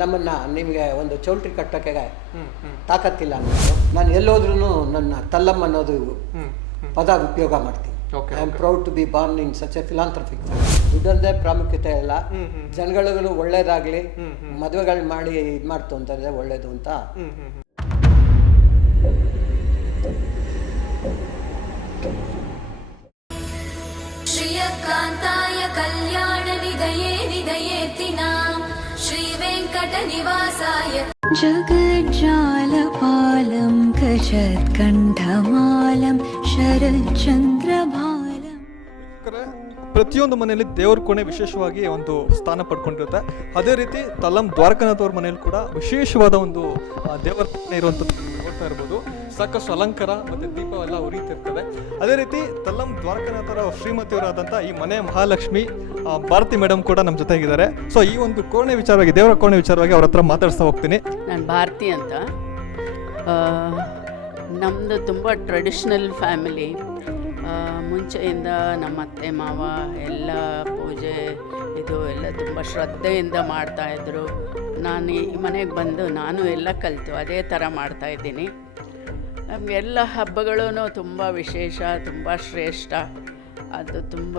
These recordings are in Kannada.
ನಮ್ಮನ್ನು ನಿಮಗೆ ಒಂದು ಚೌಲ್ಟ್ರಿ ಕಟ್ಟೋಕ್ಕೆ ತಾಕತ್ತಿಲ್ಲ ಅನ್ನೋದು. ನಾನು ಎಲ್ಲೋದ್ರೂ ನನ್ನ ತಲ್ಲಮ್ಮ ಅನ್ನೋದು ಪದ ಉಪಯೋಗ ಮಾಡ್ತೀನಿ. I am proud to be born in such a philanthropic. ದುಡ್ಡಂದೇ ಪ್ರಾಮುಖ್ಯತೆ ಇಲ್ಲ, ಜನಗಳಿಗೂ ಒಳ್ಳೇದಾಗಲಿ, ಮದುವೆಗಳು ಮಾಡಿ ಇದು ಮಾಡ್ತು ಅಂತಂದರೆ ಒಳ್ಳೇದು ಅಂತ. ಶ್ರೀಯಕಾಂತಾಯ ಕಲ್ಯಾಣ ನಿಧಯೇ ನಿಧಯೇತಿನಾಂ ಶ್ರೀ ವೆಂಕಟ ನಿವಾಸಾಯ ಜಗಜ್ಜಾಲಪಾಲಂ ಗಜತ್ಕಂಠಮಾಲಂ ಶರಚಂದ್ರಭಾಲಂ. ಪ್ರತಿಯೊಂದು ಮನೆಯಲ್ಲಿ ದೇವ್ರ ಕೋಣೆ ವಿಶೇಷವಾಗಿ ಒಂದು ಸ್ಥಾನ ಪಡ್ಕೊಂಡಿರುತ್ತೆ. ಅದೇ ರೀತಿ ತಲ್ಲಂ ದ್ವಾರಕನಾಥ್ ಅವ್ರ ಮನೇಲಿ ಕೂಡ ವಿಶೇಷವಾದ ಒಂದು ದೇವರ ಕೋಣೆ ಇರುವಂಥದ್ದು ನೋಡ್ತಾ ಇರ್ಬೋದು. ಸಾಕಷ್ಟು ಅಲಂಕಾರ ಮತ್ತು ದೀಪ ಎಲ್ಲ ಉರಿತಿರ್ತದೆ. ಅದೇ ರೀತಿ ತಲ್ಲಂ ದ್ವಾರಕನಾಥರ ಶ್ರೀಮತಿಯವರಾದಂಥ ಈ ಮನೆ ಮಹಾಲಕ್ಷ್ಮಿ ಭಾರತಿ ಮೇಡಮ್ ಕೂಡ ನಮ್ಮ ಜೊತೆಗಿದ್ದಾರೆ. ಸೊ ಈ ಒಂದು ಕೋಣೆ ವಿಚಾರವಾಗಿ, ದೇವರ ಕೋಣೆ ವಿಚಾರವಾಗಿ ಅವ್ರ ಹತ್ರ ಮಾತಾಡ್ಸ್ತಾ ಹೋಗ್ತೀನಿ. ನಾನು ಭಾರತಿ ಅಂತ. ನಮ್ಮದು ತುಂಬ ಟ್ರೆಡಿಷ್ನಲ್ ಫ್ಯಾಮಿಲಿ. ಮುಂಚೆಯಿಂದ ನಮ್ಮ ಅತ್ತೆ ಮಾವ ಎಲ್ಲ ಪೂಜೆ ಇದು ಎಲ್ಲ ತುಂಬ ಶ್ರದ್ಧೆಯಿಂದ ಮಾಡ್ತಾಯಿದ್ರು. ನಾನು ಈ ಮನೆಗೆ ಬಂದು ನಾನು ಎಲ್ಲ ಕಲಿತು ಅದೇ ಥರ ಮಾಡ್ತಾಯಿದ್ದೀನಿ. ನಮಗೆಲ್ಲ ಹಬ್ಬಗಳೂ ತುಂಬ ವಿಶೇಷ, ತುಂಬ ಶ್ರೇಷ್ಠ. ಅದು ತುಂಬ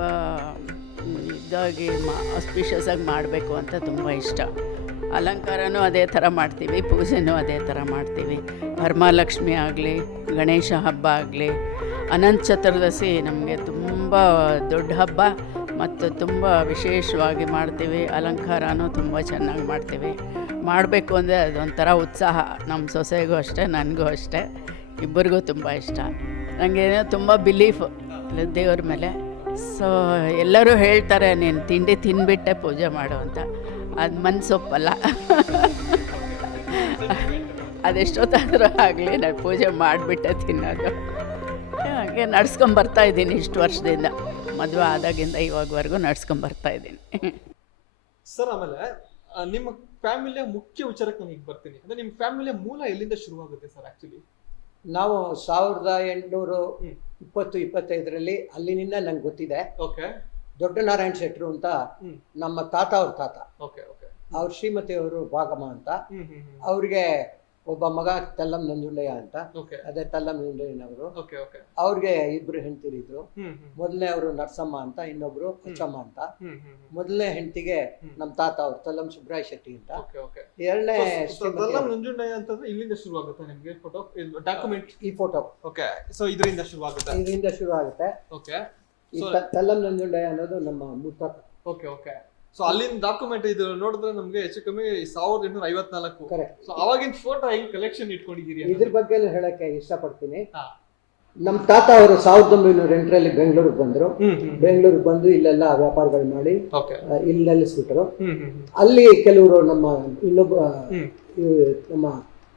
ಇದಾಗಿ ಆಸ್ಪಿಷಿಯಸ್ ಆಗಿ ಮಾಡಬೇಕು ಅಂತ ತುಂಬ ಇಷ್ಟ. ಅಲಂಕಾರನೂ ಅದೇ ಥರ ಮಾಡ್ತೀವಿ, ಪೂಜೆನೂ ಅದೇ ಥರ ಮಾಡ್ತೀವಿ. ವರಮಹಾಲಕ್ಷ್ಮಿ ಆಗಲಿ, ಗಣೇಶ ಹಬ್ಬ ಆಗಲಿ, ಅನಂತ ಚತುರ್ದಶಿ ನಮಗೆ ತುಂಬ ದೊಡ್ಡ ಹಬ್ಬ ಮತ್ತು ತುಂಬ ವಿಶೇಷವಾಗಿ ಮಾಡ್ತೀವಿ. ಅಲಂಕಾರನೂ ತುಂಬ ಚೆನ್ನಾಗಿ ಮಾಡ್ತೀವಿ. ಮಾಡಬೇಕು ಅಂದರೆ ಅದೊಂಥರ ಉತ್ಸಾಹ. ನಮ್ಮ ಸೊಸೆಗೂ ಅಷ್ಟೇ, ನನಗೂ ಅಷ್ಟೇ, ಇಬ್ಬರಿಗೂ ತುಂಬ ಇಷ್ಟ. ನನಗೇನೋ ತುಂಬ ಬಿಲೀಫ್ ದೇವ್ರ ಮೇಲೆ. ಸೊ ಎಲ್ಲರೂ ಹೇಳ್ತಾರೆ, ನೀನು ತಿಂಡಿ ತಿಂದುಬಿಟ್ಟೆ ಪೂಜೆ ಮಾಡು ಅಂತ. ಅದು ಮನಸ್ಸೊಪ್ಪಲ್ಲ. ಅದೆಷ್ಟೊತ್ತಾದರೂ ಆಗಲಿ ನಾನು ಪೂಜೆ ಮಾಡಿಬಿಟ್ಟೆ ತಿನ್ನೋದು. ಹಾಗೆ ನಡ್ಸ್ಕೊಂಬರ್ತಾಯಿದ್ದೀನಿ ಇಷ್ಟು ವರ್ಷದಿಂದ, ಮದುವೆ ಆದಾಗಿಂದ ಇವಾಗವರೆಗೂ ನಡ್ಸ್ಕೊಂಬರ್ತಾಯಿದ್ದೀನಿ. ಸರ್, ಆಮೇಲೆ ನಿಮ್ಮ ಫ್ಯಾಮಿಲಿಯ ಮುಖ್ಯ ವಿಚಾರಕ್ಕೆ ನಾನು ಈಗ ಬರ್ತೀನಿ. ಅಂದರೆ ನಿಮ್ಮ ಫ್ಯಾಮಿಲಿಯ ಮೂಲ ಎಲ್ಲಿಂದ ಶುರುವಾಗುತ್ತೆ ಸರ್? ಆ್ಯಕ್ಚುಲಿ ನಾವು 1825 ಅಲ್ಲಿನಿಂದ ನಂಗೆ ಗೊತ್ತಿದೆ. ಓಕೆ. ದೊಡ್ಡ ನಾರಾಯಣ ಶೆಟ್ಟರು ಅಂತ ನಮ್ಮ ತಾತ ಅವ್ರ ತಾತ, ಓಕೆ ಓಕೆ, ಅವ್ರ ಶ್ರೀಮತಿಯವರು ಭಾಗಮ್ಮ ಅಂತ. ಅವ್ರಿಗೆ ಒಬ್ಬ ಮಗ ತಲ್ಲಂ ನಂಜುಂಡಯ್ಯ ಅಂತ. ಅದೇ ತಲ್ಲಂ ನಂಜುಂಡಯ್ಯನವರು. ಅವ್ರಿಗೆ ಇಬ್ರು ಹೆಂಡತಿರಿದ್ರು. ಮೊದಲನೇ ಅವರು ನರಸಮ್ಮ ಅಂತ, ಇನ್ನೊಬ್ರು ಅಚ್ಚಮ್ಮ ಅಂತ. ಮೊದಲನೇ ಹೆಂಡತಿಗೆ ನಮ್ಮ ತಾತ ಅವ್ರು ತಲ್ಲಂ ಸುಬ್ರಾಯ ಶೆಟ್ಟಿ ಅಂತ. ಎರಡನೇ ನಂಜುಂಡಯ್ಯ ಅಂತಂದ್ರೆ ಇಲ್ಲಿಂದ ಶುರುವಾಗುತ್ತೆ ನಿಮಗೆ ಫೋಟೋ ಡಾಕ್ಯುಮೆಂಟ್? ಈ ಫೋಟೋ ಇದರಿಂದ ಶುರು ಆಗುತ್ತೆ. ಈ ತಲ್ಲಂ ನಂಜುಂಡಯ್ಯ ಅನ್ನೋದು ನಮ್ಮ ಮುತ್ತಾತ. ಸೊ ಅಲ್ಲಿನ ಡಾಕ್ಯುಮೆಂಟ್ ಇದು ನೋಡಿದ್ರೆ ನಮ್ಗೆ ಹೆಚ್ಚು ಕಮ್ಮಿ 1854. ಕರೆಕ್ಟ್. ಸೊ ಅವಾಗಿನ ಫೋಟೋ ಹೆಂಗ್ ಕಲೆಕ್ಷನ್ ಇಟ್ಕೊಂಡಿದ್ದೀರಿ? ಇದ್ರ ಬಗ್ಗೆ ಹೇಳಕ್ಕೆ ಇಷ್ಟಪಡ್ತೀನಿ. ನಮ್ಮ ತಾತ ಅವರು 1908 ಬೆಂಗಳೂರಿಗೆ ಬಂದ್ರು. ಬೆಂಗಳೂರಿಗೆ ಬಂದು ಇಲ್ಲೆಲ್ಲ ವ್ಯಾಪಾರಗಳು ಮಾಡಿ ಇಲ್ಲಿ ನೆಲೆಸ್ಬಿಟ್ರು. ಅಲ್ಲಿ ಕೆಲವರು ನಮ್ಮ ಇನ್ನೊಬ್ಬ ನಮ್ಮ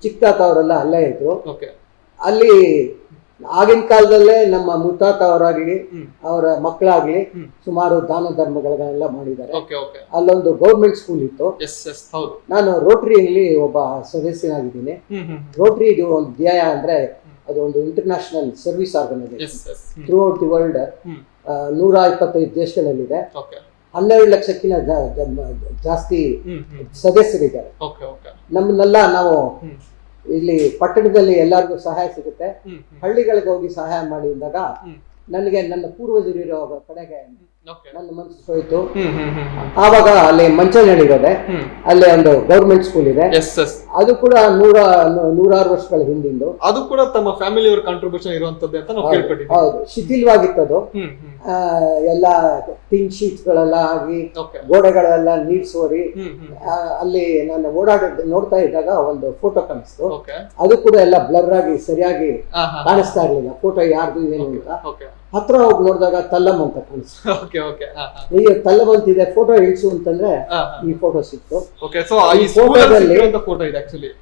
ಚಿಕ್ಕ ತಾತ ಅವರೆಲ್ಲ ಅಲ್ಲೇ ಇದ್ರು. ಅಲ್ಲಿ ಆಗಿನ ಕಾಲದಲ್ಲೇ ನಮ್ಮ ಮುತ್ತಾತ ಅವರಾಗ್ಲಿ ಅವರ ಮಕ್ಕಳಾಗ್ಲಿ ಸುಮಾರು ದಾನ ಧರ್ಮಗಳನ್ನೆಲ್ಲ ಮಾಡಿದ್ದಾರೆ. ಅಲ್ಲೊಂದು ಗೌರ್ಮೆಂಟ್ ಸ್ಕೂಲ್ ಇತ್ತು. ನಾನು ರೋಟರಿಯಲ್ಲಿ ಒಬ್ಬ ಸದಸ್ಯನಾಗಿದ್ದೀನಿ. ರೋಟರಿ ಇದು ಒಂದು ಧ್ಯೇಯ ಅಂದ್ರೆ ಅದು ಒಂದು international service organisation. Throughout the world 125 ದೇಶಗಳಲ್ಲಿದೆ. 12 ಲಕ್ಷಕ್ಕಿಂತ ಜಾಸ್ತಿ ಸದಸ್ಯರಿದ್ದಾರೆ. ನಮ್ಮನ್ನೆಲ್ಲ ನಾವು ಇಲ್ಲಿ ಪಟ್ಟಣದಲ್ಲಿ ಎಲ್ಲರಿಗೂ ಸಹಾಯ ಸಿಗುತ್ತೆ. ಹಳ್ಳಿಗಳಿಗೆ ಹೋಗಿ ಸಹಾಯ ಮಾಡಿದಾಗ ನನಗೆ ನನ್ನ ಪೂರ್ವಜರಿರೋ ಕಡೆಗೆ ನನ್ನ ಮನಸ್ಸು ಹೋಯ್ತು. ಆವಾಗ ಅಲ್ಲಿ ಮಂಚನಹಳ್ಳಿರೋದೆ, ಅಲ್ಲಿ ಒಂದು ಗೌರ್ಮೆಂಟ್ ಸ್ಕೂಲ್ ಇದೆ. ಅದು ಕೂಡ 100 ವರ್ಷಗಳ ಹಿಂದಿಂದು. ಅದು ಕೂಡ ತಮ್ಮ ಫ್ಯಾಮಿಲಿಯವರ ಕಾಂಟ್ರಿಬ್ಯೂಷನ್ ಇರುವಂತದ್ದು ಅಂತ ನಾವು ಕೇಳ್ಪಟ್ಟಿದ್ದೀವಿ. ಹೌದು, ಶಿಥಿಲವಾಗಿತ್ತದು. ಎಲ್ಲ ಟಿನ್ ಶೀಟ್ಸ್ ಗಳೆಲ್ಲ ಆಗಿ ಗೋಡೆಗಳೆಲ್ಲ ನೀರ್ ಸೋರಿ ಅಲ್ಲಿ ನಾನು ನೋಡ್ತಾ ಇದ್ದಾಗ ಒಂದು ಫೋಟೋ ಕಾಣಿಸ್ತು. ಅದು ಕೂಡ ಎಲ್ಲ ಬ್ಲರ್ ಆಗಿ ಸರಿಯಾಗಿ ಕಾಣಿಸ್ತಾ ಇರ್ಲಿಲ್ಲ ಫೋಟೋ ಯಾರ್ದು ಏನು ಅಂತ. ಹತ್ರ ಹೋಗಿ ನೋಡಿದಾಗ ತಲ್ಲಂ ಅಂತ ಕಾಣಿಸ್ತು. ಈಗ ತಲ್ಲಂ ಅಂತಿದೆ, ಫೋಟೋ ಇಳಿಸು ಅಂತಂದ್ರೆ ಈ ಫೋಟೋ ಸಿಕ್ತು. ಈ ಫೋಟೋದಲ್ಲಿ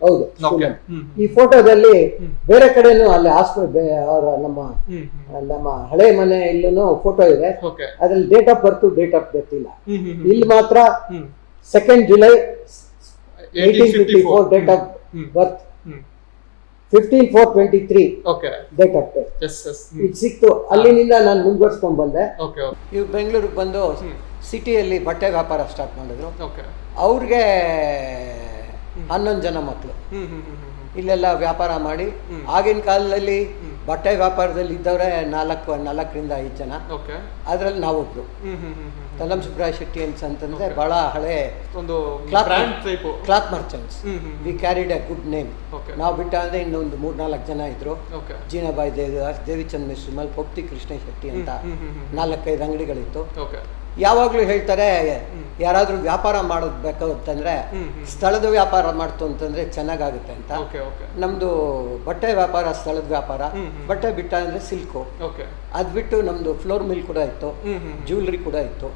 ಹೌದು, ಈ ಫೋಟೋದಲ್ಲಿ ಬೇರೆ ಕಡೆನೂ ಅಲ್ಲಿ ಅವರ ನಮ್ಮ ಹಳೆ ಮನೆ ಇಲ್ಲೂ ಫೋಟೋ ಇದೆ. ಅದ್ರಲ್ಲಿ date of birth date of death ಇಲ್ಲ. ಇಲ್ಲಿ ಮಾತ್ರ 2 July 1854 date of birth, 15/4/23 date of death ಇದು ಸಿಕ್ತು. ಅಲ್ಲಿನಿಂದ ನಾನು ಮುಂದುವರ್ಸ್ಕೊಂಡ್ ಬಂದೆ. ಇವ್ರು ಬೆಂಗಳೂರಿಗೆ ಬಂದು ಸಿಟಿಯಲ್ಲಿ ಬಟ್ಟೆ ವ್ಯಾಪಾರ ಸ್ಟಾರ್ಟ್ ಮಾಡಿದ್ರು. ಅವ್ರಿಗೆ 11 ಜನ ಮಕ್ಕಳು. ಇಲ್ಲೆಲ್ಲ ವ್ಯಾಪಾರ ಮಾಡಿ ಆಗಿನ ಕಾಲದಲ್ಲಿ ಬಟ್ಟೆ ವ್ಯಾಪಾರದಲ್ಲಿ ಇದ್ದವರೇ 4ರಿಂದ 5 ಜನ. ಅದ್ರಲ್ಲಿ ನಾವೊಬ್ರು ತಲಂ ಸುಬ್ರಾಯ ಶೆಟ್ಟಿ ಅಂತಂದ್ರೆ ಬಹಳ ಹಳೆ ಒಂದು cloth merchants. We carried a good name. ನಾವು ಬಿಟ್ಟ ಅಂದ್ರೆ ಇನ್ನೊಂದು 3-4 ಜನ ಇದ್ರು. ಜೀನಾಬಾಯಿ ದೇವಿದಾಸ್, ದೇವಿಚಂದ್ ಮಿಶ್ರಮಲ್, ಪೊಪ್ತಿ ಕೃಷ್ಣ ಶೆಟ್ಟಿ ಅಂತ 4-5 ಅಂಗಡಿಗಳಿತ್ತು. ಯಾವಾಗ್ಲೂ ಹೇಳ್ತಾರೆ ಯಾರಾದ್ರೂ ವ್ಯಾಪಾರ ಮಾಡಬೇಕು ಅಂತಂದ್ರೆ ಸ್ಥಳದ ವ್ಯಾಪಾರ ಮಾಡ್ತು ಅಂತಂದ್ರೆ ಚೆನ್ನಾಗಾಗುತ್ತೆ ಅಂತ. ನಮ್ದು ಬಟ್ಟೆ ವ್ಯಾಪಾರ ಸ್ಥಳದ ವ್ಯಾಪಾರ, ಬಟ್ಟೆ ಬಿಟ್ಟ ಅಂದ್ರೆ ಸಿಲ್ಕು. ಅದ್ ಬಿಟ್ಟು ನಮ್ದು ಫ್ಲೋರ್ ಮಿಲ್ ಕೂಡ ಇತ್ತು, ಜ್ಯುವೆಲ್ರಿ ಕೂಡ ಇತ್ತು.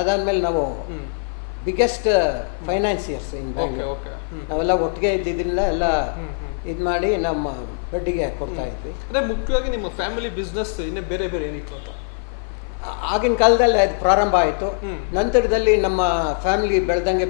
ಅದಾದ್ಮೇಲೆ ನಾವು ಬಿಗ್ಗೆಸ್ಟ್ ಫೈನಾನ್ಸಿಯರ್ಸ್ ಇನ್ ಬ್ಯಾಂಗ್ಳೂರ್. ನಾವೆಲ್ಲ ಒಟ್ಟಿಗೆ ಇದ್ದಿದ್ರಿಂದ ಎಲ್ಲ ಇದ್ ಮಾಡಿ ನಮ್ಮ ಬಡ್ಡಿಗೆ ಕೊಡ್ತಾ ಇದ್ವಿ. ಅಂದ್ರೆ ಮುಖ್ಯವಾಗಿ ನಿಮ್ಮ ಫ್ಯಾಮಿಲಿ ಬಿಸ್ನೆಸ್ ಇನ್ನೇ ಬೇರೆ ಬೇರೆ ಏನಿತ್ತು ಅಂತ ಆಗಿನ ಕಾಲದಲ್ಲಿ ಅದು ಪ್ರಾರಂಭ ಆಯಿತು. ನಂತರದಲ್ಲಿ ನಮ್ಮ ಫ್ಯಾಮಿಲಿ ಬೆಳೆದಂಗೆ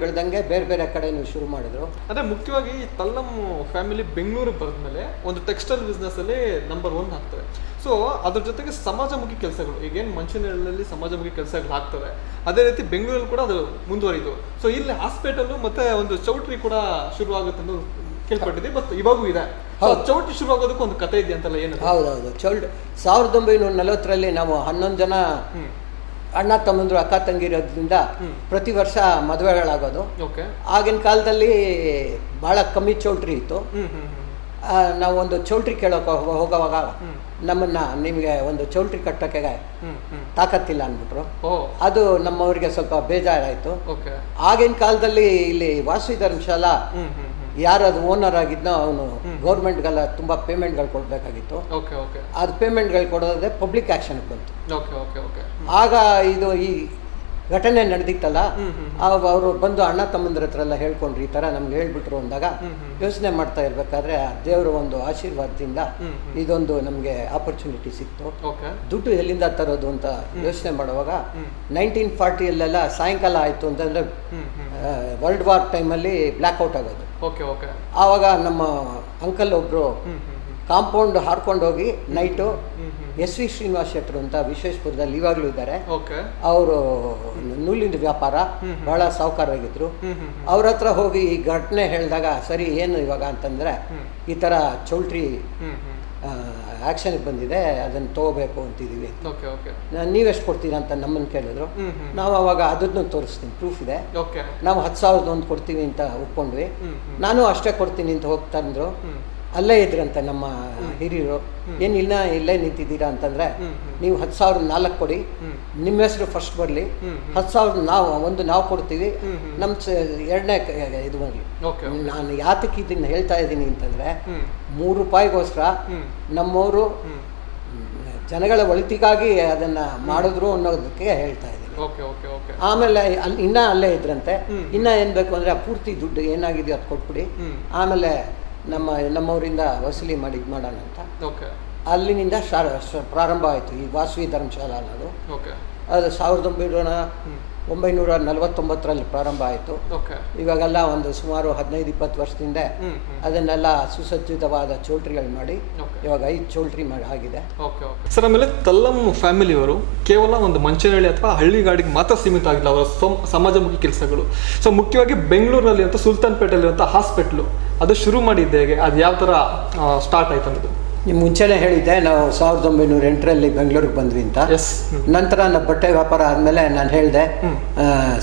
ಬೇರೆ ಬೇರೆ ಕಡೆನೂ ಶುರು ಮಾಡಿದ್ರು. ಅಂದ್ರೆ ಮುಖ್ಯವಾಗಿ ತಲ್ಲಂ ಫ್ಯಾಮಿಲಿ ಬೆಂಗಳೂರಿಗೆ ಬರೆದ್ಮೇಲೆ ಒಂದು ಟೆಕ್ಸ್ಟೈಲ್ ಬಿಸ್ನೆಸ್ ಅಲ್ಲಿ ನಂಬರ್ 1 ಆಗ್ತದೆ. ಸೊ ಅದ್ರ ಜೊತೆಗೆ ಸಮಾಜಮುಖಿ ಕೆಲಸಗಳು, ಈಗೇನು ಮಂಚನಹಳ್ಳಿಯಲ್ಲಿ ಸಮಾಜಮುಖಿ ಕೆಲಸಗಳು ಆಗ್ತವೆ, ಅದೇ ರೀತಿ ಬೆಂಗಳೂರಲ್ಲಿ ಕೂಡ ಅದು ಮುಂದುವರಿದು. ಸೊ ಇಲ್ಲಿ ಹಾಸ್ಪಿಟಲ್ ಮತ್ತೆ ಒಂದು ಚೌಟ್ರಿ ಕೂಡ ಶುರುವಾಗುತ್ತೆ ಅಂತ ಕೇಳ್ಪಟ್ಟಿದ್ದೆ. ಬಟ್ ಇವಾಗೂ ಇದೆ. ಚೌಟ್ರಿ ಶುರುವಾಗೋದಕ್ಕೆ ಒಂದು ಕತೆ ಇದೆ ಅಂತಲ್ಲ, ಏನು? ಹೌದೌದು. 1940ರಲ್ಲಿ ನಾವು 11 ಜನ ಅಣ್ಣ ತಮ್ಮಂದ್ರು ಅಕ್ಕ ತಂಗಿರೋದ್ರಿಂದ ಪ್ರತಿ ವರ್ಷ ಮದುವೆಗಳಾಗೋದು. ಆಗಿನ ಕಾಲದಲ್ಲಿ ಬಹಳ ಕಮ್ಮಿ ಚೌಲ್ಟ್ರಿ ಇತ್ತು. ನಾವು ಒಂದು ಚೌಲ್ಟ್ರಿ ಕೇಳೋಕೆ ಹೋಗೋವಾಗ ನಮ್ಮನ್ನ ನಿಮಗೆ ಒಂದು ಚೌಲ್ಟ್ರಿ ಕಟ್ಟೋಕೆ ತಾಕತ್ತಿಲ್ಲ ಅಂದ್ಬಿಟ್ರು. ಅದು ನಮ್ಮವ್ರಿಗೆ ಸ್ವಲ್ಪ ಬೇಜಾರಾಯ್ತು. ಆಗಿನ ಕಾಲದಲ್ಲಿ ಇಲ್ಲಿ ವಾಸವಿ ಧರ್ಮಶಾಲಾ ಯಾರು ಅದು ಓನರ್ ಆಗಿದ್ನೋ ಅವನು ಗೌರ್ಮೆಂಟ್ಗೆಲ್ಲ ತುಂಬಾ ಪೇಮೆಂಟ್ಗಳು ಕೊಡ್ಬೇಕಾಗಿತ್ತು. ಅದು ಪೇಮೆಂಟ್ಗಳು ಕೊಡೋದೇ ಪಬ್ಲಿಕ್ ಆಕ್ಷನ್ ಬಂತು. ಆಗ ಇದು ಈ ಘಟನೆ ನಡೆದಿತ್ತಲ್ಲ, ಅವರು ಬಂದು ಅಣ್ಣ ತಮ್ಮಂದ್ರ ಹತ್ರ ಎಲ್ಲ ಹೇಳ್ಕೊಂಡ್ರು, ಈ ತರ ನಮ್ಗೆ ಹೇಳ್ಬಿಟ್ರು ಅಂದಾಗ ಯೋಚನೆ ಮಾಡ್ತಾ ಇರ್ಬೇಕಾದ್ರೆ ದೇವರ ಒಂದು ಆಶೀರ್ವಾದದಿಂದ ಇದೊಂದು ನಮ್ಗೆ ಆಪರ್ಚುನಿಟಿ ಸಿಕ್ತು. ದುಡ್ಡು ಎಲ್ಲಿಂದ ತರೋದು ಅಂತ ಯೋಚನೆ ಮಾಡುವಾಗ 1940ಯಲ್ಲೆಲ್ಲ ಸಾಯಂಕಾಲ ಆಯ್ತು ಅಂತಂದ್ರೆ ವರ್ಲ್ಡ್ ವಾರ್ ಟೈಮಲ್ಲಿ ಬ್ಲ್ಯಾಕ್ಔಟ್ ಆಗೋದು. ಆವಾಗ ನಮ್ಮ ಅಂಕಲ್ ಒಬ್ರು ಕಾಂಪೌಂಡ್ ಹಾರ್ಕೊಂಡು ಹೋಗಿ ನೈಟು ಎಸ್ ವಿ ಶ್ರೀನಿವಾಸ್ ಶೆಟ್ರು ಅಂತ ವಿಶ್ವೇಶ್ಪುರದಲ್ಲಿ ಇವಾಗ್ಲೂ ಇದ್ದಾರೆ. ಅವರು ನೂಲಿನ ವ್ಯಾಪಾರ, ಬಹಳ ಸಾಹುಕಾರಾಗಿದ್ರು. ಅವ್ರ ಹತ್ರ ಹೋಗಿ ಈ ಘಟನೆ ಹೇಳಿದಾಗ ಸರಿ ಏನು ಇವಾಗ ಅಂತಂದ್ರೆ ಈ ತರ ಚೌಲ್ಟ್ರಿ ಆಕ್ಷನ್ಗೆ ಬಂದಿದೆ, ಅದನ್ನ ತಗೋಬೇಕು ಅಂತಿದೀವಿ, ನೀವೆಷ್ಟು ಕೊಡ್ತೀರಾ ಅಂತ ನಮ್ಮನ್ನು ಕೇಳಿದ್ರು. ನಾವು ಅವಾಗ ಅದನ್ನು ತೋರಿಸ್ತೀನಿ, ಪ್ರೂಫ್ ಇದೆ. ನಾವು 10,000 ಕೊಡ್ತೀವಿ ಅಂತ ಒಪ್ಕೊಂಡ್ವಿ. ನಾನು ಅಷ್ಟೇ ಕೊಡ್ತೀನಿ ಅಂತ ಹೋಗ್ತಾ ಅಂದ್ರು. ಅಲ್ಲೇ ಇದ್ರಂತೆ ನಮ್ಮ ಹಿರಿಯರು. ಏನಿಲ್ಲ ಇಲ್ಲೇ ನಿಂತಿದ್ದೀರಾ ಅಂತಂದ್ರೆ ನೀವು 10,004 ಕೊಡಿ, ನಿಮ್ಮ ಹೆಸರು ಫಸ್ಟ್ ಬರಲಿ, 10,000 ನಾವು ಕೊಡ್ತೀವಿ, ನಮ್ಮ 2ನೇ ಇದು ಬರಲಿ. ನಾನು ಯಾತಕ್ಕೆ ಇದನ್ನ ಹೇಳ್ತಾ ಇದ್ದೀನಿ ಅಂತಂದ್ರೆ ₹3ಗೋಸ್ಕರ ನಮ್ಮವರು ಜನಗಳ ಒಳಿತಿಗಾಗಿ ಅದನ್ನ ಮಾಡಿದ್ರು ಅನ್ನೋದಕ್ಕೆ ಹೇಳ್ತಾ ಇದ್ದೀನಿ. ಆಮೇಲೆ ಇನ್ನ ಅಲ್ಲೇ ಇದ್ರಂತೆ. ಇನ್ನ ಏನ್ ಬೇಕು ಅಂದ್ರೆ ಆ ಪೂರ್ತಿ ದುಡ್ಡು ಏನಾಗಿದೆಯೋ ಅದು ಕೊಟ್ಬಿಡಿ, ಆಮೇಲೆ ನಮ್ಮವರಿಂದ ವಸೂಲಿ ಮಾಡಿ ಇದು ಮಾಡೋಣ ಅಂತ. ಅಲ್ಲಿನಿಂದ ಪ್ರಾರಂಭ ಆಯಿತು ಈ ವಾಸವಿ ಧರ್ಮಶಾಲಾ ಅನ್ನೋದು. ಅದು 1949ರಲ್ಲಿ ಪ್ರಾರಂಭ ಆಯಿತು. ಇವಾಗೆಲ್ಲ ಒಂದು ಸುಮಾರು 15-20 ವರ್ಷದಿಂದ ಅದನ್ನೆಲ್ಲ ಸುಸಜ್ಜಿತವಾದ ಚೌಲ್ಟ್ರಿಗಳು ಮಾಡಿ ಇವಾಗ 5 ಚೌಲ್ಟ್ರಿ ಆಗಿದೆ. ಸರ್, ಆಮೇಲೆ ತಲ್ಲಂ ಫ್ಯಾಮಿಲಿಯವರು ಕೇವಲ ಒಂದು ಮಂಚನಹಳ್ಳಿ ಅಥವಾ ಹಳ್ಳಿಗಾಡಿಗೆ ಮಾತ್ರ ಸೀಮಿತ ಆಗಿಲ್ಲ ಅವರ ಸಮಾಜಮುಖಿ ಕೆಲಸಗಳು. ಸೊ ಮುಖ್ಯವಾಗಿ ಬೆಂಗಳೂರಿನಲ್ಲಿ ಅಂತ ಸುಲ್ತಾನ್ಪೇಟೆಯಲ್ಲಿ ಅಂತ ಹಾಸ್ಪಿಟ್ಲು ಅದು ಶುರು ಮಾಡಿದ್ದೆ ಹೇಗೆ, ಅದು ಯಾವ ಥರ ಸ್ಟಾರ್ಟ್ ಆಯ್ತು ಅನ್ನೋದು? ನೀವು ಮುಂಚೆನೇ ಹೇಳಿದ್ದೆ ನಾವು 1908ರಲ್ಲಿ ಬೆಂಗಳೂರಿಗೆ ಬಂದ್ವಿ ಅಂತ. ನಂತರ ನಮ್ಮ ಬಟ್ಟೆ ವ್ಯಾಪಾರ ಆದಮೇಲೆ ನಾನು ಹೇಳಿದೆ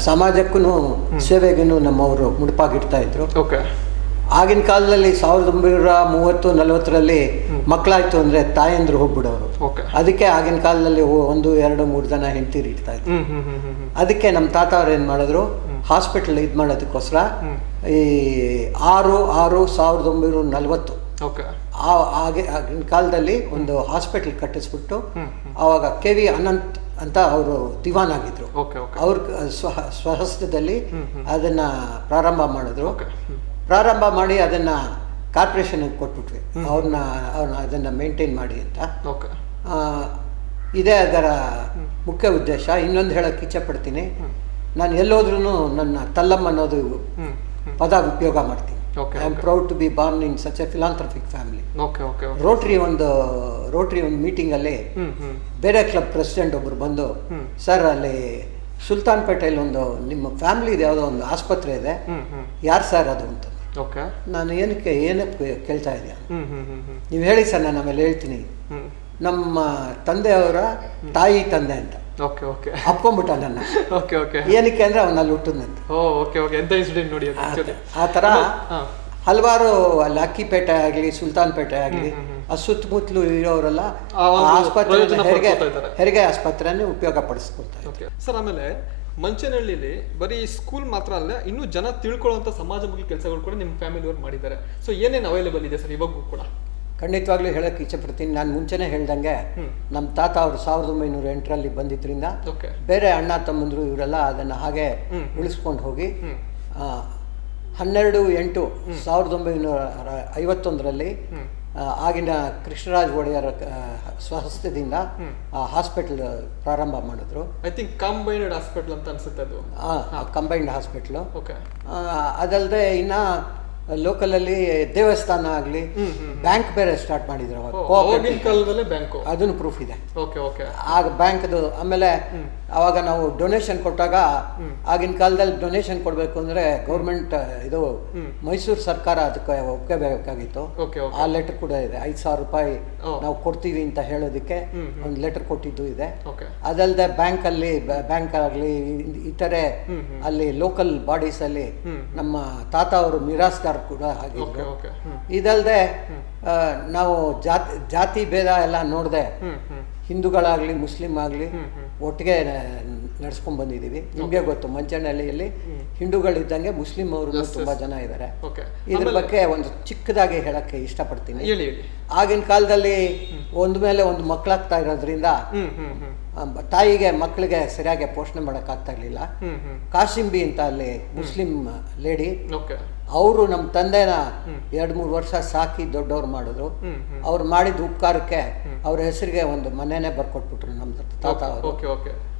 ಸಮಾಜಕ್ಕೂ ಸೇವೆಗೂ ನಮ್ಮವರು ಮುಡುಪಾಗಿಡ್ತಾ ಇದ್ರು. ಆಗಿನ ಕಾಲದಲ್ಲಿ 1930-40ರಲ್ಲಿ ಮಕ್ಕಳಾಯ್ತು ಅಂದ್ರೆ ತಾಯಂದ್ರು ಹೋಗ್ಬಿಡೋರು. ಅದಕ್ಕೆ ಆಗಿನ ಕಾಲದಲ್ಲಿ 1, 2, 3 ಜನ ಹೆಂಡತಿರು ಇರ್ತಾ ಇದ್ರು. ಅದಕ್ಕೆ ನಮ್ಮ ತಾತ ಅವ್ರು ಏನ್ ಮಾಡಿದ್ರು, ಹಾಸ್ಪಿಟಲ್ ಇದು ಮಾಡೋದಕ್ಕೋಸ್ಕರ ಈ 6/6/1940 ಆಗಿನ ಕಾಲದಲ್ಲಿ ಒಂದು ಹಾಸ್ಪಿಟಲ್ ಕಟ್ಟಿಸ್ಬಿಟ್ಟು ಆವಾಗ KV ಅನಂತ್ ಅಂತ ಅವರು ದಿವಾನ್ ಆಗಿದ್ರು. ಅವ್ರ ಸ್ವಹಸ್ತದಲ್ಲಿ ಅದನ್ನ ಪ್ರಾರಂಭ ಮಾಡಿದ್ರು. ಪ್ರಾರಂಭ ಮಾಡಿ ಅದನ್ನ ಕಾರ್ಪೊರೇಷನ್ ಕೊಟ್ಬಿಟ್ವಿ, ಅವ್ರನ್ನ ಅದನ್ನ ಮೇಂಟೈನ್ ಮಾಡಿ ಅಂತ. ಇದೇ ಅದರ ಮುಖ್ಯ ಉದ್ದೇಶ. ಇನ್ನೊಂದು ಹೇಳಕ್ಕೆ ಇಚ್ಛೆ ಪಡ್ತೀನಿ, ನಾನು ಎಲ್ಲೋದ್ರೂ ನನ್ನ ತಲ್ಲಮ್ಮ ಅನ್ನೋದು ಪದ ಉಪಯೋಗ ಮಾಡ್ತೀನಿ. I am proud to be born in such a philanthropic family. Rotary ಒಂದು ಮೀಟಿಂಗ್ ಅಲ್ಲಿ ಬೇರೆ ಕ್ಲಬ್ ಪ್ರೆಸಿಡೆಂಟ್ ಒಬ್ರು ಬಂದು, ಸರ್ ಅಲ್ಲಿ ಸುಲ್ತಾನ್ಪೇಟೆಯಲ್ಲಿ ಒಂದು ನಿಮ್ಮ ಫ್ಯಾಮಿಲಿ ಯಾವುದೋ ಒಂದು ಆಸ್ಪತ್ರೆ ಇದೆ, ಯಾರು ಸರ್ ಅದು ಅಂತ. ಓಕೆ. ನಾನು ಏನಕ್ಕೆ ಕೇಳ್ತಾ ಇದೆಯಾ, ನೀವು ಹೇಳಿ ಸರ್, ನಾನು ಆಮೇಲೆ ಹೇಳ್ತೀನಿ. ನಮ್ಮ ತಂದೆಯವರ ತಾಯಿ ತಂದೆ ಅಂತ ಓಕೆ ಓಕೆ ಅಪ್ಕೊಂಡ್ಬಿಟ್ಟ ನನ್ನ. Okay okay. ಏನಕ್ಕೆ ಅಂದ್ರೆ ಅವನಲ್ಲಿ ಹುಟ್ಟಿದಂತ. Okay okay. ಎಂತ ಇನ್ಸಿಡೆಂಟ್ ನೋಡಿ ಅದು. ಆ ಥರ ಹಲವಾರು ಅಲ್ಲಿ ಅಕ್ಕಿಪೇಟೆ ಆಗಲಿ ಸುಲ್ತಾನ್ಪೇಟೆ ಆಗಲಿ ಆ ಸುತ್ತಮುತ್ತಲು ಇರೋರೆಲ್ಲ ಆಸ್ಪತ್ರೆ ಹೆರಿಗೆ ಆಸ್ಪತ್ರೆನೇ ಉಪಯೋಗ ಪಡಿಸ್ಕೊಳ್ತಾರೆ. Okay sir. ಆಮೇಲೆ ಮಂಚನಹಳ್ಳಿಲಿ ಬರೀ ಸ್ಕೂಲ್ ಮಾತ್ರ ಅಲ್ಲ, ಇನ್ನೂ ಜನ ತಿಳ್ಕೊಳ್ಳುವಂಥ ಸಮಾಜಮುಖಿ ಕೆಲಸಗಳು ಕೂಡ ನಿಮ್ಮ ಫ್ಯಾಮಿಲಿಯವ್ರು ಮಾಡಿದ್ದಾರೆ. ಸೊ ಏನೇನು ಅವೈಲೇಬಲ್ ಇದೆ ಸರ್ ಇವಾಗೂ ಕೂಡ? ಖಂಡಿತವಾಗ್ಲೂ ಹೇಳಕ್ಕೆ ಇಚ್ಛೆಪಡ್ತೀನಿ. ನಾನು ಮುಂಚೆನೇ ಹೇಳ್ದಂಗೆ ನಮ್ಮ ತಾತ ಅವರು 1908ರಲ್ಲಿ ಬಂದಿದ್ರಿಂದ ಬೇರೆ ಅಣ್ಣ ತಮ್ಮಂದ್ರು ಇವರೆಲ್ಲ ಅದನ್ನು ಹಾಗೆ ಉಳಿಸ್ಕೊಂಡು ಹೋಗಿ 12/8/1951ರಲ್ಲಿ ಆಗಿನ ಕೃಷ್ಣರಾಜ ಒಡೆಯರ ಸ್ವಹಸ್ತದಿಂದ ಹಾಸ್ಪಿಟಲ್ ಪ್ರಾರಂಭ ಮಾಡಿದ್ರು. ಐ ಥಿಂಕ್ ಕಂಬೈನ್ಡ್ ಹಾಸ್ಪಿಟಲ್ ಅಂತ ಅನ್ಸುತ್ತೆ ಅದು. Combined hospital. ಓಕೆ. ಅದಲ್ಲದೆ ಇನ್ನ ಲೋಕಲಲ್ಲಿ ದೇವಸ್ಥಾನ ಆಗಲಿ, ಬ್ಯಾಂಕ್ ಬೇರೆ ಸ್ಟಾರ್ಟ್ ಮಾಡಿದ್ರು ಅವಾಗಿನ ಕಾಲದಲ್ಲೇ ಬ್ಯಾಂಕು. ಅದನ್ನು ಪ್ರೂಫ್ ಇದೆ. Okay okay. ಆಗ ಬ್ಯಾಂಕ್ದು. ಆಮೇಲೆ ಅವಾಗ ನಾವು ಡೊನೇಷನ್ ಕೊಟ್ಟಾಗ, ಆಗಿನ ಕಾಲದಲ್ಲಿ ಡೊನೇಷನ್ ಕೊಡಬೇಕು ಅಂದ್ರೆ ಗೌರ್ಮೆಂಟ್ ಇದು ಮೈಸೂರು ಸರ್ಕಾರ ಅದಕ್ಕೆ ಒಪ್ಕೋಬೇಕಾಗಿತ್ತು. ಆ ಲೆಟರ್ ಕೂಡ ಇದೆ. 5,000 ರೂಪಾಯಿ ನಾವು ಕೊಡ್ತೀವಿ ಅಂತ ಹೇಳೋದಕ್ಕೆ ಒಂದು ಲೆಟರ್ ಕೊಟ್ಟಿದ್ದು ಇದೆ. ಅದಲ್ಲದೆ ಬ್ಯಾಂಕ್ ಆಗಲಿ ಇತರೆ ಅಲ್ಲಿ ಲೋಕಲ್ ಬಾಡೀಸ್ ಅಲ್ಲಿ ನಮ್ಮ ತಾತ ಅವರು ಮಿರಾಸ್ದಾರ್ ಕೂಡ ಆಗಿದ್ರು. ಇದಲ್ಲದೆ ನಾವು ಜಾತಿ ಭೇದ ಎಲ್ಲ ನೋಡದೆ ಹಿಂದೂಗಳಾಗ್ಲಿ ಮುಸ್ಲಿಂ ಆಗಲಿ ಒಟ್ಟಿಗೆ ನಡ್ಸ್ಕೊಂಡ್ ಬಂದಿದ್ದೀವಿ. ನಿಮಗೆ ಗೊತ್ತು, ಮಂಚನಹಳ್ಳಿಯಲ್ಲಿ ಹಿಂದೂಗಳಿದ್ದಂಗೆ ಮುಸ್ಲಿಂ ಅವರು ತುಂಬಾ ಜನ ಇದ್ದಾರೆ. ಇದ್ರ ಬಗ್ಗೆ ಒಂದು ಚಿಕ್ಕದಾಗಿ ಹೇಳಕ್ಕೆ ಇಷ್ಟಪಡ್ತೀನಿ. ಆಗಿನ ಕಾಲದಲ್ಲಿ ಒಂದ್ ಮೇಲೆ ಒಂದು ಮಕ್ಕಳಾಗ್ತಾ ಇರೋದ್ರಿಂದ ತಾಯಿಗೆ ಮಕ್ಕಳಿಗೆ ಸರಿಯಾಗಿ ಪೋಷಣೆ ಮಾಡಕ್ ಆಗ್ತಾ ಇರ್ಲಿಲ್ಲ. ಕಾಶಿಂಬಿ ಅಂತ ಅಲ್ಲಿ ಮುಸ್ಲಿಂ ಲೇಡಿ, ಅವರು ನಮ್ಮ ತಂದೆನ 2-3 ವರ್ಷ ಸಾಕಿ ದೊಡ್ಡವ್ರು ಮಾಡಿದ್ರು. ಅವ್ರು ಮಾಡಿದ ಉಪಕಾರಕ್ಕೆ ಅವ್ರ ಹೆಸರಿಗೆ ಒಂದು ಮನೆನೇ ಬರ್ಕೊಟ್ಬಿಟ್ರು ನಮ್ಮ ತಾತ ಅವರು.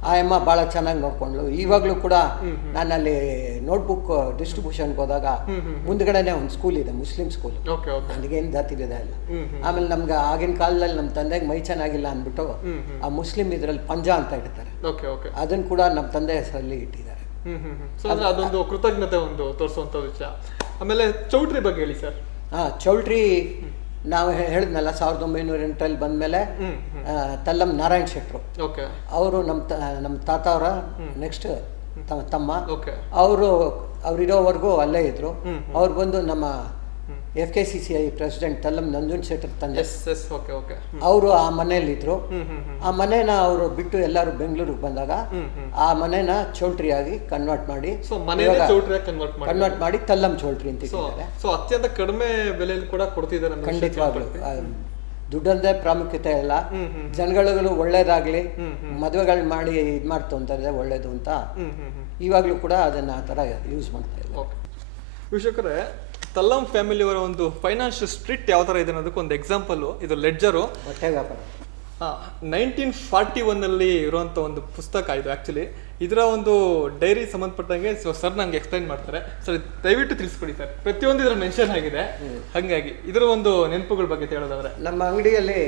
ಆ ಅಮ್ಮ ಭಾಳ ಚೆನ್ನಾಗಿ ನೋಡ್ಕೊಂಡ್ಲು. ಇವಾಗಲೂ ಕೂಡ ನಾನು ಅಲ್ಲಿ ನೋಟ್ಬುಕ್ ಡಿಸ್ಟ್ರಿಬ್ಯೂಷನ್ಗೆ ಹೋದಾಗ ಮುಂದ್ಗಡೆನೆ ಒಂದು ಸ್ಕೂಲ್ ಇದೆ, ಮುಸ್ಲಿಂ ಸ್ಕೂಲ್. ನನಗೇನು ಜಾತಿ ಭೇದ ಇಲ್ಲ. ಆಮೇಲೆ ನಮ್ಗೆ ಆಗಿನ ಕಾಲದಲ್ಲಿ ನಮ್ಮ ತಂದೆಗೆ ಮೈ ಚೆನ್ನಾಗಿಲ್ಲ ಅಂದ್ಬಿಟ್ಟು ಆ ಮುಸ್ಲಿಂ ಇದ್ರಲ್ಲಿ ಪಂಜಾ ಅಂತ ಇಡ್ತಾರೆ, ಅದನ್ನ ಕೂಡ ನಮ್ಮ ತಂದೆ ಹೆಸರಲ್ಲಿ ಇಟ್ಟಿದ್ದಾರೆ. ಅದೊಂದು ಕೃತಜ್ಞತೆ ಒಂದು ತೋರಿಸುವಂತ ವಿಷಯ. ಆಮೇಲೆ ಚೌಟ್ರಿ ಬಗ್ಗೆ ಹೇಳಿ ಸರ್. ಚೌಲ್ಟ್ರಿ ನಾವು ಹೇಳಿದ್ನಲ್ಲ 1908ರಲ್ಲಿ ಬಂದ್ಮೇಲೆ ತಲ್ಲಂ ನಾರಾಯಣ್ ಶೆಟ್ರು ಅವರು ನಮ್ಮ ತಾತ ಅವರ ನೆಕ್ಸ್ಟ್ ತಮ್ಮ. ಅವ್ರಿರೋವರೆಗೂ ಅಲ್ಲೇ ಇದ್ರು. ಅವ್ರು ಬಂದು ನಮ್ಮ FKCCI ಪ್ರೆಸಿಡೆಂಟ್ ತಲ್ಲಂ ನಂಜುಂಡ ಶೆಟ್ಟರ್ ತಂದೆ, ಅವರು ಆ ಮನೆಯಲ್ಲಿದ್ರು. ಆ ಮನೇನ ಅವರು ಬಿಟ್ಟು ಎಲ್ಲರೂ ಬೆಂಗಳೂರಿಗೆ ಬಂದಾಗ ಆ ಮನೇನ ಚೌಲ್ಟ್ರಿ ಆಗಿ ಕನ್ವರ್ಟ್ ಮಾಡಿ ತಲ್ಲಂ ಚೌಲ್ಟ್ರಿ ಅಂತ ಇಟ್ಟಿದ್ದಾರೆ. ಅತ್ಯಂತ ಕಡಿಮೆ ಬೆಲೆಯಲ್ಲಿ ಕೂಡ ಕೊಡ್ತಿದ್ದಾರೆ. ಖಂಡಿತವಾಗ್ಲು ದುಡ್ಡಂದೇ ಪ್ರಾಮುಖ್ಯತೆ ಇಲ್ಲ. ಜನಗಳು ಒಳ್ಳೇದಾಗ್ಲಿ, ಮದುವೆಗಳು ಮಾಡಿ ಇದ್ ಮಾಡ್ತು ಅಂತಂದ್ರೆ ಒಳ್ಳೇದು ಅಂತ ಇವಾಗ್ಲೂ ಕೂಡ ಅದನ್ನ ಆ ತರ ಯೂಸ್ ಮಾಡ್ತಾ ಇದ್ದಾರೆ. ವೀಕ್ಷಕರೇ, ತಲ್ಲಂ ಫ್ಯಾಮಿಲಿಯವರ ಒಂದು ಫೈನಾನ್ಷಿಯಲ್ ಸ್ಟ್ರಿಕ್ಟ್ ಯಾವ ಥರ ಇದೆ ಅನ್ನೋದಕ್ಕೆ ಒಂದು ಎಕ್ಸಾಂಪಲು ಇದು ಲೆಡ್ಜರು. ಬಟ್ಟೆ ವ್ಯಾಪಾರ 1941ನಲ್ಲಿ ಇರುವಂಥ ಒಂದು ಪುಸ್ತಕ ಇದು. ಆ್ಯಕ್ಚುಲಿ ಇದರ ಒಂದು ಡೈರಿ ಸಂಬಂಧಪಟ್ಟಂಗೆ ಸರ್ ನಂಗೆ ಎಕ್ಸ್ಪ್ಲೈನ್ ಮಾಡ್ತಾರೆ. ಸರ್ ದಯವಿಟ್ಟು ತಿಳಿಸ್ಕೊಡಿ ಸರ್. ಪ್ರತಿಯೊಂದು ಇದರ ಮೆನ್ಷನ್ ಆಗಿದೆ. ಹಾಗಾಗಿ ಇದರ ಒಂದು ನೆನಪುಗಳ ಬಗ್ಗೆ ಹೇಳೋದಾದ್ರೆ, ನಮ್ಮ ಅಂಗಡಿಯಲ್ಲಿ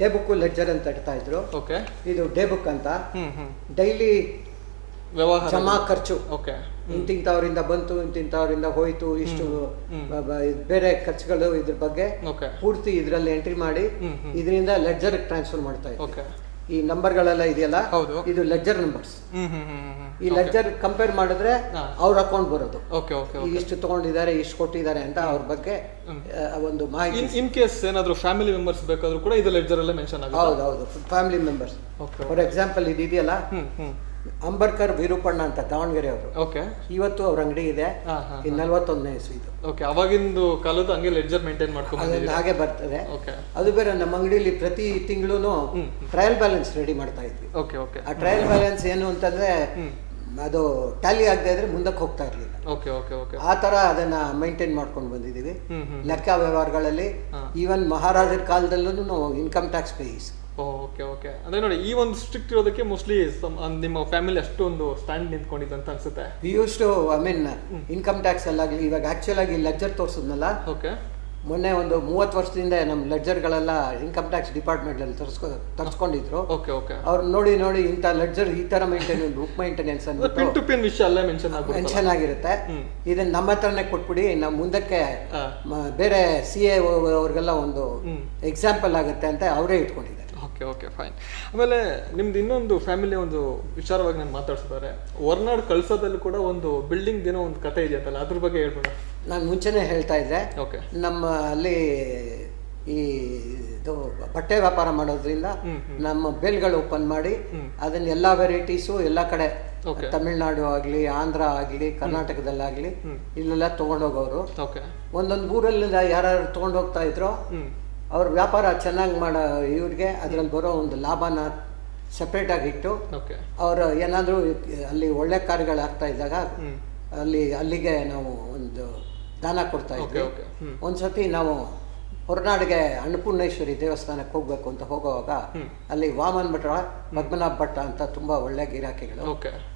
ಡೇ ಬುಕ್ ಲೆಡ್ಜರ್ ಅಂತ ಇಡ್ತಾ ಇದ್ರು. ಇದು ಡೇ ಬುಕ್ ಅಂತ ಡೈಲಿ ವ್ಯವಹಾರ, ಜಮಾ ಖರ್ಚು, ಇಂತಿಂತವರಿಂದ ಬಂತು, ಇಂತಿಂತವರಿಂದ ಹೋಯ್ತು, ಇಷ್ಟು ಬೇರೆ ಖರ್ಚುಗಳು, ಇದ್ರ ಬಗ್ಗೆ ಪೂರ್ತಿ ಇದ್ರಲ್ಲಿ ಎಂಟ್ರಿ ಮಾಡಿ ಇದರಿಂದ ಲೆಡ್ಜರ್ ಟ್ರಾನ್ಸ್ಫರ್ ಮಾಡ್ತಾ ಇದ್ವಿ. ಈ ನಂಬರ್ಗಳೆಲ್ಲ ಇದೆಯಲ್ಲ, ಇದು ಲೆಡ್ಜರ್ ನಂಬರ್ಸ್. ಈ ಲೆಡ್ಜರ್ ಕಂಪೇರ್ ಮಾಡಿದ್ರೆ ಅವ್ರ ಅಕೌಂಟ್ ಬರೋದು, ಇಷ್ಟು ತಗೊಂಡಿದ್ದಾರೆ, ಇಷ್ಟು ಕೊಟ್ಟಿದ್ದಾರೆ ಅಂತ ಅವ್ರ ಬಗ್ಗೆ ಒಂದು ಮಾಹಿತಿ. ಇನ್ ಕೇಸ್ ಏನಾದ್ರು ಫ್ಯಾಮಿಲಿ ಮೆಂಬರ್ಸ್ ಬೇಕಾದ್ರೂ ಕೂಡ ಇದು ಲೆಡ್ಜರ್ ಅಲ್ಲೇ ಮೆನ್ಷನ್ ಆಗುತ್ತೆ. ಹೌದು, ಫ್ಯಾಮಿಲಿ ಮೆಂಬರ್ಸ್. ಫಾರ್ ಎಕ್ಸಾಂಪಲ್ ಇದು ಇದೆಯಲ್ಲ, ಅಂಬರ್ಕರ್ ವಿರೂಪಣ್ಣ ಅಂತ ದಾವಣಗೆರೆ ಅವರು. ಇವತ್ತು ಅವ್ರ ಅಂಗಡಿ ಇದೆ. 41ನೇ ಇಸ್ವಿ ಇದು. ಅವಾಗಿಂದು ಕಾಲದ ಹಂಗೆ ಲೆಡ್ಜರ್ ಮೇಂಟೈನ್ ಮಾಡ್ಕೊಂಡು ಹಾಗೆ ಬರ್ತದೆ. ಅದು ಬೇರೆ, ನಮ್ಮ ಅಂಗಡಿಯಲ್ಲಿ ಪ್ರತಿ ತಿಂಗಳು ಟ್ರಯಲ್ ಬ್ಯಾಲೆನ್ಸ್ ರೆಡಿ ಮಾಡ್ತಾ ಇದ್ವಿ. ಆ ಟ್ರಯಲ್ ಬ್ಯಾಲೆನ್ಸ್ ಏನು ಅಂತಂದ್ರೆ ಅದು ಟ್ಯಾಲಿ ಆಗದೆ ಇದ್ರೆ ಮುಂದಕ್ಕೆ ಹೋಗ್ತಾ ಇರ್ಲಿಲ್ಲ. ಆ ತರ ಅದನ್ನ ಮೈಂಟೈನ್ ಮಾಡ್ಕೊಂಡು ಬಂದಿದೀವಿ. ಲೆಕ್ಕ ವ್ಯವಹಾರಗಳಲ್ಲಿ ಈವನ್ ಮಹಾರಾಜರ ಕಾಲದಲ್ಲೂ ಇನ್ಕಮ್ ಟ್ಯಾಕ್ಸ್ ಪೇಯಿಸ್. ಅಂದ್ರೆ ನೋಡಿ, ಈ ಒಂದು ಸ್ಟ್ರಿಕ್ಟ್ ಇರೋದಕ್ಕೆ ಮೋಸ್ಟ್ಲಿ ನಿಮ್ಮ ಫ್ಯಾಮಿಲಿ ಅಷ್ಟೊಂದು ಸ್ಟ್ಯಾಂಡ್ ನಿಂತ್ಕೊಂಡಿದ್ದು ಅಂತ ಅನ್ಸುತ್ತೆ. Use to I mean income tax ಅಲ್ಲಾಗ್ಲಿ, ಇವಾಗ ಆಕ್ಚುಲ್ ಆಗಿ ಲೆಡ್ಜರ್ ತೋರಿಸಿದ್ನಲ್ಲ, ಮೊನ್ನೆ ಒಂದು 30 ವರ್ಷದಿಂದ ನಮ್ಮ ಲೆಡ್ಜರ್ಗಳೆಲ್ಲ ಇನ್ಕಮ್ ಟ್ಯಾಕ್ಸ್ ಡಿಪಾರ್ಟ್ಮೆಂಟಲ್ಲಿ ತರಿಸ್ಕೊಂಡಿದ್ರು. Okay okay. ಅವ್ರು ನೋಡಿ ಇಂಥ ಲೆಡ್ಜರ್ ಈ ಥರ ಮೇಂಟೆನೆನ್ಸ್, ಬುಕ್ ಮೇಂಟೆನೆನ್ಸ್ ಅಂತ ಪಿನ್ ಟು ಪಿನ್ ವಿಷಯ ಅಲ್ಲೇ ಮೆನ್ಷನ್ ಆಗಿರುತ್ತೆ. ಇದನ್ನ ನಮ್ಮ ಹತ್ರನೇ ಕೊಟ್ಬಿಡಿ, ನಾವು ಮುಂದಕ್ಕೆ ಬೇರೆ CA ಅವ್ರಿಗೆಲ್ಲ ಒಂದು ಎಕ್ಸಾಂಪಲ್ ಆಗುತ್ತೆ ಅಂತ ಅವರೇ ಇಟ್ಕೊಂಡಿದ್ದಾರೆ. Okay okay fine. ಆಮೇಲೆ ನಿಮ್ದು ಇನ್ನೊಂದು ಫ್ಯಾಮಿಲಿ ಒಂದು ವಿಚಾರವಾಗಿ ನಾನು ಮಾತಾಡ್ಸಿದ್ದಾರೆ, ಹೊರನಾಡು ಕಳ್ಸೋದಲ್ಲಿ ಕೂಡ ಒಂದು ಬಿಲ್ಡಿಂಗ್ ಏನೋ ಒಂದು ಕತೆ ಇದೆಯಂತಲ್ಲ, ಅದ್ರ ಬಗ್ಗೆ ಹೇಳ್ಬೇಡ. ನಾನು ಮುಂಚೆನೇ ಹೇಳ್ತಾ ಇದ್ದೆ, ಓಕೆ. ನಮ್ಮ ಅಲ್ಲಿ ಈ ಇದು ಬಟ್ಟೆ ವ್ಯಾಪಾರ ಮಾಡೋದ್ರಿಂದ ನಮ್ಮ ಬೇಲ್ಗಳು ಓಪನ್ ಮಾಡಿ ಅದನ್ನ ಎಲ್ಲಾ ವೆರೈಟೀಸು ಎಲ್ಲ ಕಡೆ, ತಮಿಳ್ನಾಡು ಆಗ್ಲಿ, ಆಂಧ್ರ ಆಗ್ಲಿ, ಕರ್ನಾಟಕದಲ್ಲಾಗ್ಲಿ ಇಲ್ಲೆಲ್ಲ ತಗೊಂಡೋಗೋರು. ಒಂದೊಂದು ಊರಲ್ಲಿ ಯಾರು ತಗೊಂಡೋಗ್ತಾ ಇದ್ರೋ ಅವ್ರ ವ್ಯಾಪಾರ ಚೆನ್ನಾಗಿ ಮಾಡೋ ಇವ್ರಿಗೆ ಅದ್ರಲ್ಲಿ ಬರೋ ಒಂದು ಲಾಭನ ಸಪ್ರೇಟ್ ಆಗಿ ಇಟ್ಟು ಅವರು ಏನಾದರೂ ಅಲ್ಲಿ ಒಳ್ಳೆ ಕಾರ್ಯಗಳಾಗ್ತಾ ಇದ್ದಾಗ ಅಲ್ಲಿಗೆ ನಾವು ಒಂದು ದಾನ ಕೊಡ್ತಾ ಇದ್ವಿ. ಒಂದ್ಸತಿ ನಾವು ಹೊರನಾಡಿಗೆ ಅನ್ನಪೂರ್ಣೇಶ್ವರಿ ದೇವಸ್ಥಾನಕ್ಕೆ ಹೋಗ್ಬೇಕು ಅಂತ ಹೋಗುವಾಗ ಅಲ್ಲಿ ವಾಮನ್ ಭಟ್ರ, ಪದ್ಮನಾಭ ಭಟ್ಟ ಅಂತ ತುಂಬಾ ಒಳ್ಳೆ ಗಿರಾಕಿಗಳು,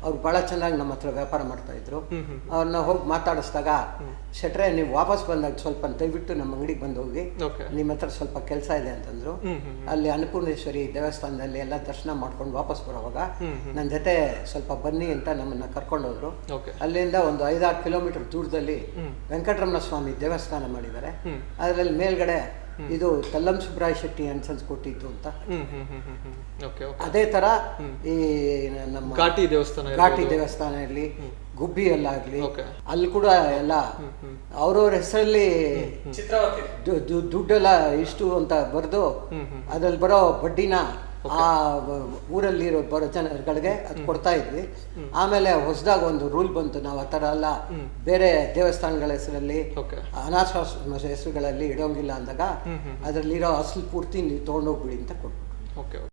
ಅವ್ರು ಬಹಳ ಚೆನ್ನಾಗಿ ನಮ್ಮ ಹತ್ರ ವ್ಯಾಪಾರ ಮಾಡ್ತಾ ಇದ್ರು. ಅವ್ರನ್ನ ಹೋಗಿ ಮಾತಾಡಿಸಿದಾಗ, ಶೆಟ್ರೆ ನೀವು ವಾಪಸ್ ಬಂದಾಗ ಸ್ವಲ್ಪ ದಯವಿಟ್ಟು ನಮ್ಮ ಅಂಗಡಿಗೆ ಬಂದು ಹೋಗಿ, ನಿಮ್ಮ ಹತ್ರ ಸ್ವಲ್ಪ ಕೆಲಸ ಇದೆ ಅಂತಂದ್ರು. ಅಲ್ಲಿ ಅನ್ನಪೂರ್ಣೇಶ್ವರಿ ದೇವಸ್ಥಾನದಲ್ಲಿ ಎಲ್ಲ ದರ್ಶನ ಮಾಡ್ಕೊಂಡು ವಾಪಸ್ ಬರೋವಾಗ ನನ್ನ ಜೊತೆ ಸ್ವಲ್ಪ ಬನ್ನಿ ಅಂತ ನಮ್ಮನ್ನ ಕರ್ಕೊಂಡೋದ್ರು. ಅಲ್ಲಿಂದ ಒಂದು 5-6 ಕಿಲೋಮೀಟರ್ ದೂರದಲ್ಲಿ ವೆಂಕಟರಮಣ ಸ್ವಾಮಿ ದೇವಸ್ಥಾನ ಮಾಡಿದ್ದಾರೆ. ಅದರಲ್ಲಿ ಮೇಲ್ಗಡೆ ಇದು ತಲ್ಲಂ ಸುಬ್ರಾಯ ಶೆಟ್ಟಿ ಅನ್ಸನ್ಸ್ ಕೊಟ್ಟಿದ್ದು ಅಂತ. ಅದೇ ತರ ಈ ನಮ್ಮ ಘಾಟಿ ದೇವಸ್ಥಾನ ಇರ್ಲಿ, ಗುಬ್ಬಿಯಲ್ಲಾಗ್ಲಿ, ಅಲ್ಲಿ ಕೂಡ ಎಲ್ಲ ಅವ್ರವ್ರ ಹೆಸರಲ್ಲಿ ದುಡ್ಡೆಲ್ಲ ಇಷ್ಟು ಅಂತ ಬರೆದು ಅದ್ರಲ್ಲಿ ಬರೋ ಬಡ್ಡಿನ ಆ ಊರಲ್ಲಿ ಬರೋ ಜನಗಳಿಗೆ ಅದು ಕೊಡ್ತಾ ಇದ್ವಿ. ಆಮೇಲೆ ಹೊಸದಾಗಿ ಒಂದು ರೂಲ್ ಬಂತು, ನಾವು ಆ ಥರ ಎಲ್ಲ ಬೇರೆ ದೇವಸ್ಥಾನಗಳ ಹೆಸರಲ್ಲಿ, ಅನಾಥಾಶ್ರಮ ಹೆಸರುಗಳಲ್ಲಿ ಇಡೋಂಗಿಲ್ಲ ಅಂದಾಗ ಅದರಲ್ಲಿರೋ ಅಸಲು ಪೂರ್ತಿ ನೀವು ತೊಗೊಂಡೋಗ್ಬಿಡಿ ಅಂತ ಕೊಟ್ಬಿಟ್ಟು.